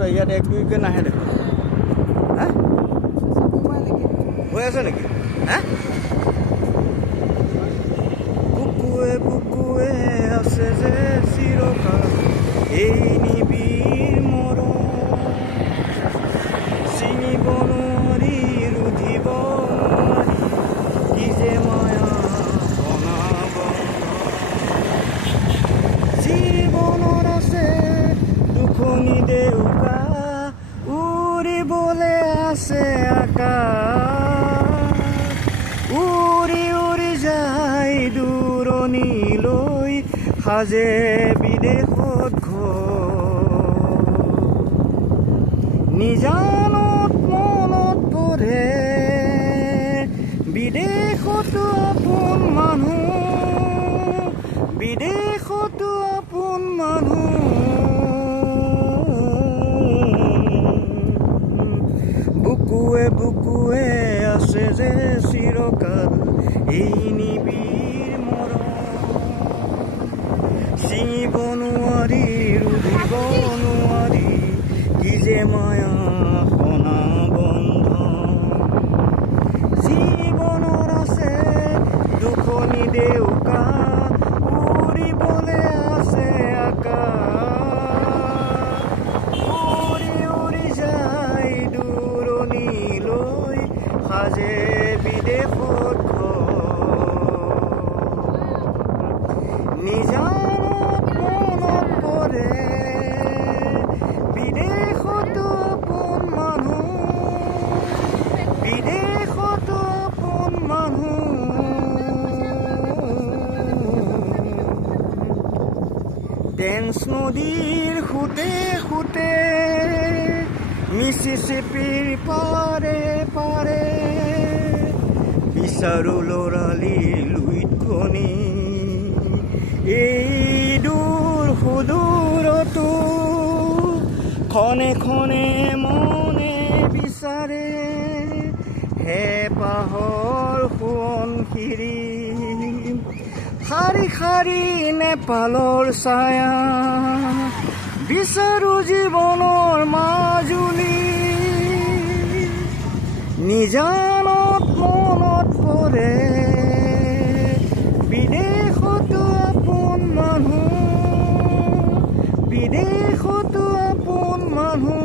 তহঁতৰ ইয়াত 1-2কৈ নাহে দেখোন। হা হৈ আছে নেকি? হা বুকুৱে বুকুৱে আছে যে চিৰকাল এই নিবিড় মৰম, চিনিব নোৱাৰি ৰুধিব নোৱাৰি কি যে মায়া বনাব। জীৱনত আছে দুখনি দেউকা, উৰিবলে আছে আকাশ, উৰি উৰি যায় দূৰণিলৈ সাজে বিদেশত ঘৰ। নিজানত মনত পৰে বিদেশতো আপোন মানুহ, বিদেশতো আপোন মানুহ। বুকুৱে বুকুৱে আছে যে চিৰকাল এই নিবিড় মৰম, চিঙিব নোৱাৰি ৰুধিব নোৱাৰি কি যে মায়া সনা বন্ধন। জীৱনত আছে দুখনি দেউকা, উৰিবলে আছে আকাশ, উৰি উৰি যায় দূৰণিলৈ সাজে বিদেশত ঘৰ। নিজানত মনত পৰে বিদেশতো আপোন মানুহ, বিদেশতো আপোন মানুহ। টেন্স নদীৰ সোঁতে সোঁতে মিছিছিপিৰ পাৰে পাৰে বিচাৰো ল'ৰালি লুইত খনি, এই দূৰ সুদূৰতো খনে খনে মনে বিচাৰে হেঁপাহৰ সোৱণশিৰি, শাৰী শাৰী নেপালৰ ছায়া বিচাৰো জীৱনৰ মাজুলী। নিজানত মনত পৰে বিদেশতো আপোন মানুহ, বিদেশতো আপোন মানুহ।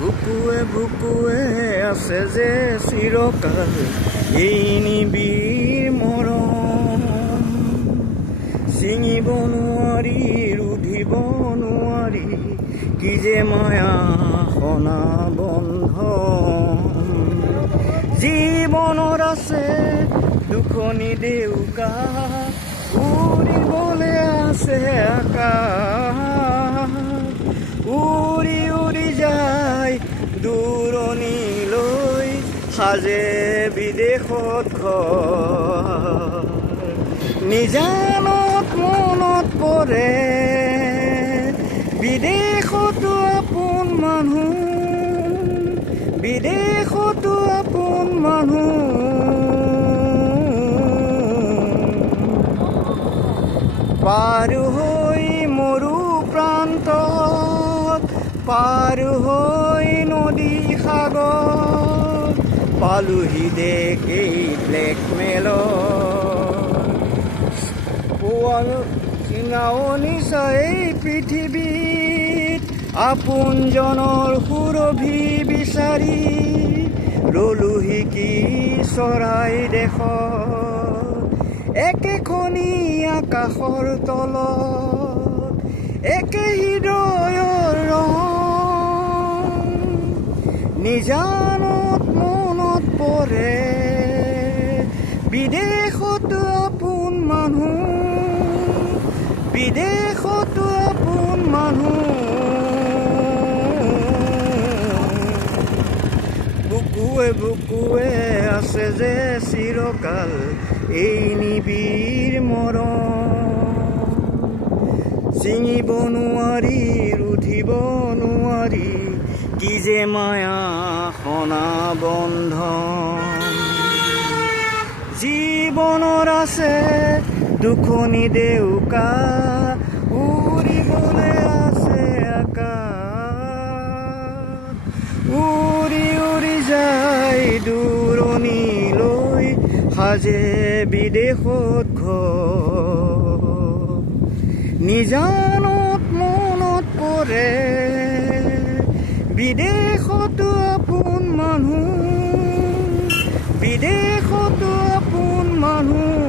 বুকুৱে বুকুৱে আছে যে চিৰকাল এই নিবিড় মৰম, চিঙিব নোৱাৰি ৰুধিব নোৱাৰি কি যে মায়া সনা বন্ধন। জীৱনত আছে দুখনি দেউকা, উৰিবলে আছে আকাশ, উৰি উৰি যায় দূৰণিলৈ সাজে বিদেশত ঘৰ। নিজানত মনত পৰে বিদেশতো আপোন মানুহ, বিদেশতো আপোন মানুহ। পাৰ হৈ মৰু প্ৰান্তত, পাৰ হৈ নদী সাগৰ, পালোহি দেশ এই ব্লেকমেলৰ চিঙাৱনি চাই পৃথিৱীত আপোনজনৰ সুৰভি বিচাৰি ৰলোহি কি চৰাই দেশত, একেখনি আকাশৰ তলত একে হৃদয়ৰ ৰং। নিজানত মনত পৰে বিদেশতো আপোন মানুহ, বিদেশতো আপোন মানুহ। বুকুৱে বুকুৱে আছে যে চিৰকাল এই নিবিড় মৰম, চিঙিব নোৱাৰি ৰুধিব নোৱাৰি কি যে মায়া সনা বন্ধন। জীৱ জীৱনৰ আছে দুখনি ডেউকা উৰিবলৈ আছে আকাশ উৰি উৰি যায় দূৰণিলৈ সাজে বিদেশত ঘৰ নিজানত মনত পৰে বিদেশতো আপোন মানুহ বিদেশতো আপোন মানুহ